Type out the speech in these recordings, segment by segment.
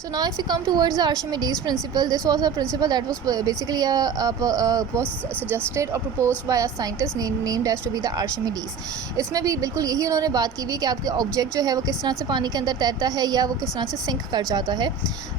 So now if we come towards the Archimedes principle, this was a principle that was basically was suggested or proposed by a scientist named as to be the Archimedes. इसमें भी बिल्कुल यही उन्होंने बात की हुई है कि आपके ऑब्जेक्ट जो है वो किस तरह से पानी के अंदर तैरता है या वो किस तरह से सिंक कर जाता है.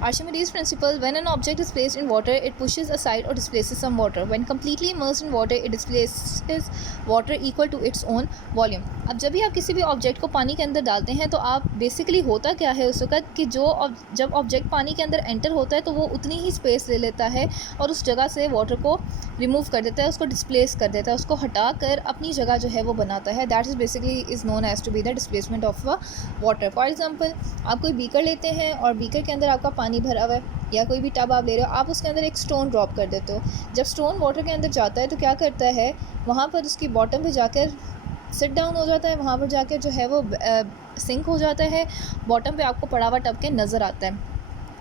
Archimedes principle: when an object is placed in water, it pushes aside or displaces some water. When completely immersed in water, it displaces water equal to its own volume. अब जब भी आप किसी भी ऑब्जेक्ट को पानी के अंदर डालते हैं तो आप बेसिकली होता क्या है उस वक्त कि जब ऑब्जेक्ट पानी के अंदर एंटर होता है तो वो उतनी ही स्पेस ले लेता है और उस जगह से वाटर को रिमूव कर देता है, उसको डिस्प्लेस कर देता है, उसको हटा कर अपनी जगह जो है वो बनाता है. That is basically is known as to be the displacement of water. For example, आप कोई बीकर लेते हैं और बीकर के अंदर आपका पानी भरा हुआ है या कोई भी टब आप ले रहे हो, आप उसके अंदर एक स्टोन ड्रॉप कर देते हो. जब स्टोन वाटर के अंदर जाता है तो क्या करता है, वहाँ पर उसकी बॉटम पे जाकर सिट डाउन हो जाता है, वहाँ पर जाकर जो है वो सिंक हो जाता है, बॉटम पे आपको पड़ा हुआ टब के नज़र आता है.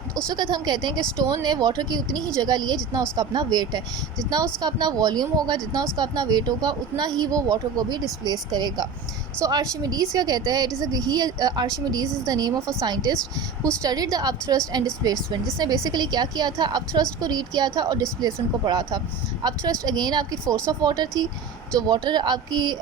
तो उस वक्त हम कहते हैं कि स्टोन ने वाटर की उतनी ही जगह ली है जितना उसका अपना वेट है. जितना उसका अपना वॉल्यूम होगा, जितना उसका अपना वेट होगा, उतना ही वो वाटर को भी डिस्प्लेस करेगा. सो आर्शिमिडीज़ क्या कहता है, Archimedes is the name of a scientist who studied the upthrust and displacement. जिसने बेसिकली क्या किया था, अपथ्रस्ट को रीड किया था और डिस्प्लेसमेंट को पढ़ा था. अपथ्रस्ट अगेन आपकी फोर्स ऑफ वाटर थी, जो वाटर आपकी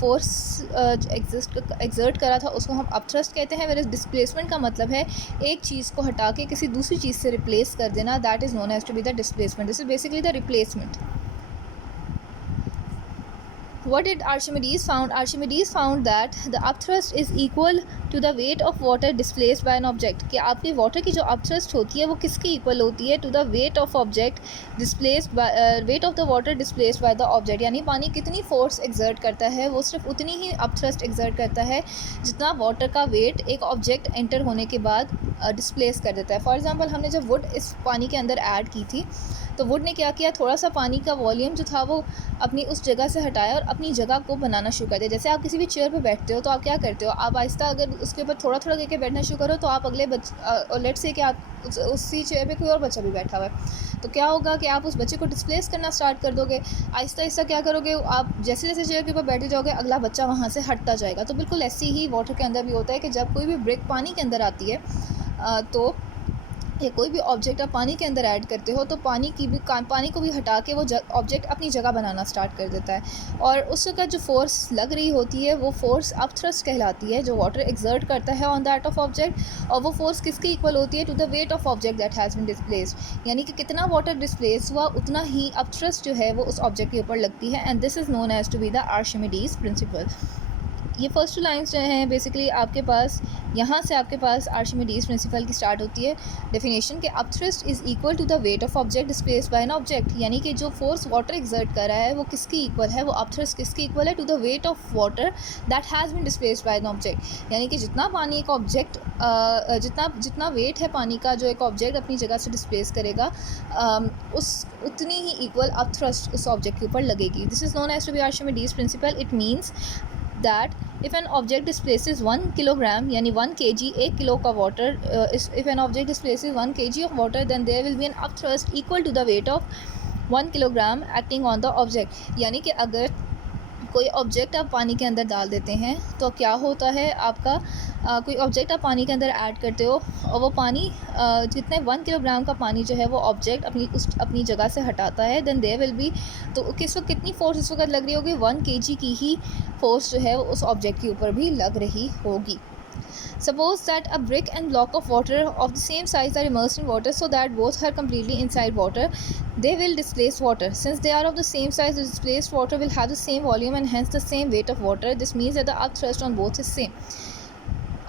फोर्स एग्जर्ट करा था उसको हम अपथ्रस्ट कहते हैं. वेयर डिस्प्लेसमेंट का मतलब है एक चीज़ को हटा के किसी दूसरी चीज़ से रिप्लेस कर देना. That is known as to be the displacement. This is basically the replacement. What did Archimedes found? Archimedes found that the upthrust is equal to the weight of water displaced by an object. कि आपकी water की जो upthrust होती है वो किसकी equal होती है, to the weight of object displaced by weight of the water displaced by the object. यानी पानी कितनी फोर्स एक्सर्ट करता है वो सिर्फ उतनी ही upthrust एक्सर्ट करता है जितना वाटर का वेट एक ऑब्जेक्ट एंटर होने के बाद डिस्प्लेस कर देता है. फॉर एग्जांपल, हमने जब वुड इस पानी के अंदर ऐड की थी तो वुड ने क्या किया, थोड़ा सा पानी का वॉल्यूम जो था वो अपनी उस जगह से हटाया और अपनी जगह को बनाना शुरू कर दिया. जैसे आप किसी भी चेयर पे बैठते हो तो आप क्या करते हो, आप आहिस्ता अगर उसके ऊपर थोड़ा थोड़ा करके बैठना शुरू करो तो आप अगले और लेट्स से कि आप उसी चेयर पे कोई और बच्चा भी बैठा हुआ है तो क्या होगा कि आप उस बच्चे को डिस्प्लेस करना स्टार्ट कर दोगे. आहिस्ता आहिस्ता क्या करोगे, आप जैसे जैसे चेयर के ऊपर बैठे जाओगे अगला बच्चा वहाँ से हटता जाएगा. तो बिल्कुल ऐसी ही वाटर के अंदर भी होता है कि जब कोई भी ब्रिक पानी के अंदर आती है तो या कोई भी ऑब्जेक्ट आप पानी के अंदर ऐड करते हो तो पानी को भी हटा के वो ऑब्जेक्ट अपनी जगह बनाना स्टार्ट कर देता है. और उस वक्त जो फोर्स लग रही होती है वो फोर्स अपथ्रस्ट कहलाती है, जो वाटर एक्सर्ट करता है ऑन दैट ऑफ ऑब्जेक्ट. और वो फोर्स किसकी इक्वल होती है, to the weight of object that has been displaced. यानी कि कितना वाटर डिस्प्लेस हुआ उतना ही अपथ्रस्ट जो है वो उस ऑब्जेक्ट के ऊपर लगती है. And this is known as to be the Archimedes principle. ये फर्स्ट टू लाइंस जो हैं बेसिकली आपके पास यहाँ से आपके पास आर्शिमिडीज़ प्रिंसिपल की स्टार्ट होती है. डेफिनेशन के upthrust is equal to the weight of object displaced by an object. यानी कि जो फोर्स वाटर एक्सर्ट कर रहा है वो किसकी इक्वल है, वो अपथ्रस्ट किसकी इक्वल है, to the weight of water that has been displaced by an object. यानी कि जितना पानी एक ऑब्जेक्ट जितना वेट है पानी का जो एक ऑब्जेक्ट अपनी जगह से डिस्प्लेस करेगा उतनी ही इक्वल अपथ्रस्ट उस ऑब्जेक्ट के ऊपर लगेगी. This is known as to be Archimedes principle. It means that if an object displaces 1 kilogram यानी 1 kg 1 किलो का water if an object displaces 1 kg of water then there will be an upthrust equal to the weight of 1 kilogram acting on the object. यानी कि अगर कोई object आप पानी के अंदर डाल देते हैं तो क्या होता है, आपका कोई ऑब्जेक्ट आप पानी के अंदर ऐड करते हो और वो पानी जितने 1 किलोग्राम का पानी जो है वो ऑब्जेक्ट अपनी जगह से हटाता है. देन देयर विल बी, तो किस वक्त कितनी फोर्स इस वक्त लग रही होगी, 1 kg की ही फोर्स जो है वो उस ऑब्जेक्ट के ऊपर भी लग रही होगी. Suppose that a brick and block of water of the same size are immersed in water so that both are completely inside water. They will displace water. Since they are of the same size, the displaced water will have the same volume and hence the same weight of water. This means that the upthrust on both is same.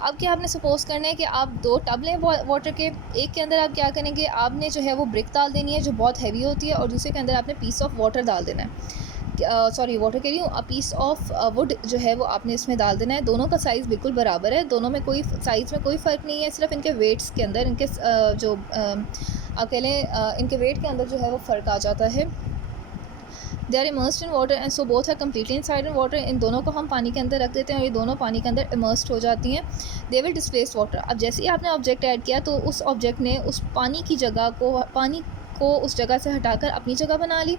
अब क्या आपने suppose करना है कि आप दो tub लें water के, एक के अंदर आप क्या करेंगे, आपने जो है वो ब्रिक डाल देनी है जो बहुत हैवी होती है और दूसरे के अंदर आपने पीस ऑफ वाटर डाल देना है. वाटर कह रही हूँ, पीस ऑफ वुड जो है वो आपने इसमें डाल देना है. दोनों का साइज़ बिल्कुल बराबर है, दोनों में कोई साइज़ में कोई फ़र्क नहीं है, सिर्फ इनके वेट्स के अंदर इनके जो आप कह लें इनके वेट के अंदर जो है वो फ़र्क आ जाता है. They are immersed in water and so both are completely inside in water. इन दोनों को हम पानी के अंदर रख देते हैं और ये दोनों पानी के अंदर इमर्स्ड हो जाती हैं. दे विल डिस्प्लेस वाटर. अब जैसे ही आपने ऑब्जेक्ट ऐड किया तो उस ऑब्जेक्ट ने उस पानी की जगह को पानी को उस जगह से हटाकर अपनी जगह बना ली.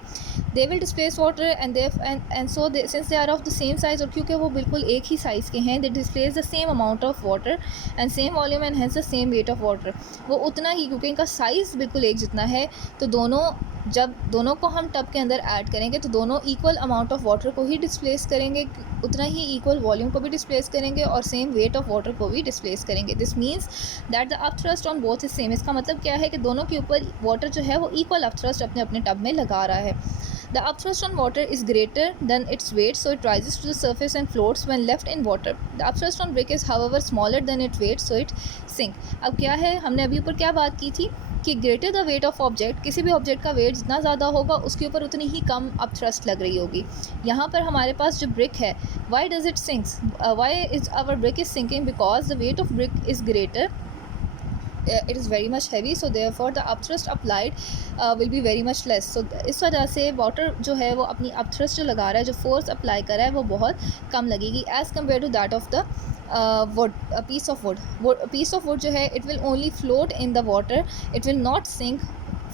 They will displace water and so since they are of the same size, और क्योंकि वो बिल्कुल एक ही साइज़ के हैं, they displace the same amount of water and same volume and has the same weight of water. वो उतना ही, क्योंकि इनका साइज़ बिल्कुल एक जितना है, तो जब दोनों को हम टब के अंदर ऐड करेंगे तो दोनों इक्वल अमाउंट ऑफ वाटर को ही डिस्प्लेस करेंगे, उतना ही इक्वल वॉल्यूम को भी डिस्प्लेस करेंगे और सेम वेट ऑफ वाटर को भी डिस्प्लेस करेंगे. This means that the up thrust on both is same. इसका मतलब क्या है कि दोनों के ऊपर वाटर जो है वो इक्वल अप थ्रस्ट अपने अपने टब में लगा रहा है. The upthrust on water is greater than its weight, so it rises to the surface and floats when left in water. The upthrust on brick is, however, smaller than its weight, so it sinks. अब क्या है, हमने अभी ऊपर क्या बात की थी कि greater the weight of object, किसी भी ऑब्जेक्ट का वेट जितना ज़्यादा होगा उसके ऊपर उतनी ही कम अपथ्रस्ट लग रही होगी. यहाँ पर हमारे पास जो ब्रिक है, why does it sinks, why is our brick is sinking, because the weight of brick is greater, it is very much heavy, so therefore the upthrust applied will be very much less. So इस वजह से water जो है वो अपनी upthrust जो लगा रहा है, जो फोर्स अप्लाई कर रहा है, वो बहुत कम लगेगी as compared to that of the wood, a piece of wood. A piece of wood जो है it will only float in the water, it will not sink.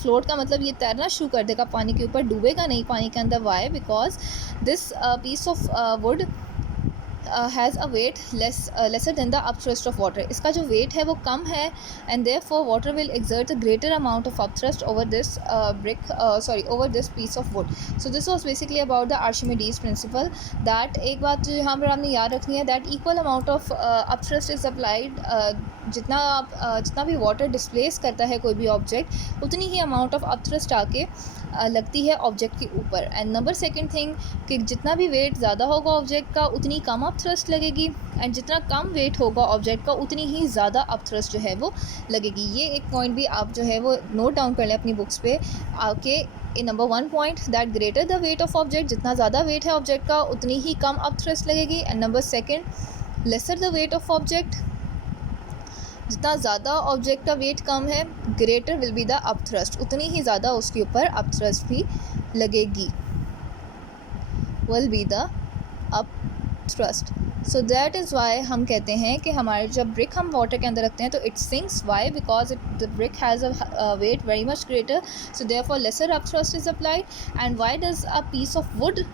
Float का मतलब ये तैरना शुरू कर देगा पानी के ऊपर, डूबेगा नहीं पानी के अंदर. Why, because this piece of wood has a weight lesser than the upthrust of water. इसका जो वेट है वो कम है, and therefore water will exert a greater amount of upthrust over this over this piece of wood. So this was basically about the Archimedes principle. That एक बात जो यहाँ पर हमने याद रखनी है, that equal amount of upthrust is applied. जितना भी वाटर डिस्प्लेस करता है कोई भी ऑब्जेक्ट, उतनी ही अमाउंट ऑफ अपथ्रस्ट आके लगती है ऑब्जेक्ट के ऊपर. एंड नंबर सेकंड थिंग कि जितना भी वेट ज़्यादा होगा ऑब्जेक्ट का, उतनी कम अपथ्रस्ट लगेगी, एंड जितना कम वेट होगा ऑब्जेक्ट का, उतनी ही ज़्यादा अपथ्रस्ट जो है वो लगेगी. ये एक पॉइंट भी आप जो है वो नोट डाउन कर लें अपनी बुक्स पे आके. In number 1 point, that greater the weight of object, जितना ज़्यादा वेट है ऑब्जेक्ट का उतनी ही कम अपथ्रस्ट लगेगी. And number second, lesser the weight of object, जितना ज़्यादा ऑब्जेक्ट का वेट कम है, greater will be the upthrust, उतनी ही ज़्यादा उसके ऊपर अपथ्रस्ट भी लगेगी, will be the upthrust. So that is why हम कहते हैं कि हमारे जब ब्रिक हम वाटर के अंदर रखते हैं तो it sinks. Why, because the brick has a weight very much greater, so therefore lesser upthrust is applied. And why does a piece of wood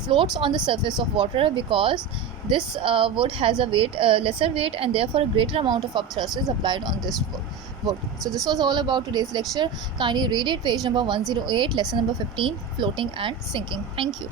floats on the surface of water, because this wood has a lesser weight, and therefore a greater amount of upthrust is applied on this wood. So this was all about today's lecture. Kindly read it, page number 108, lesson number 15, floating and sinking. Thank you.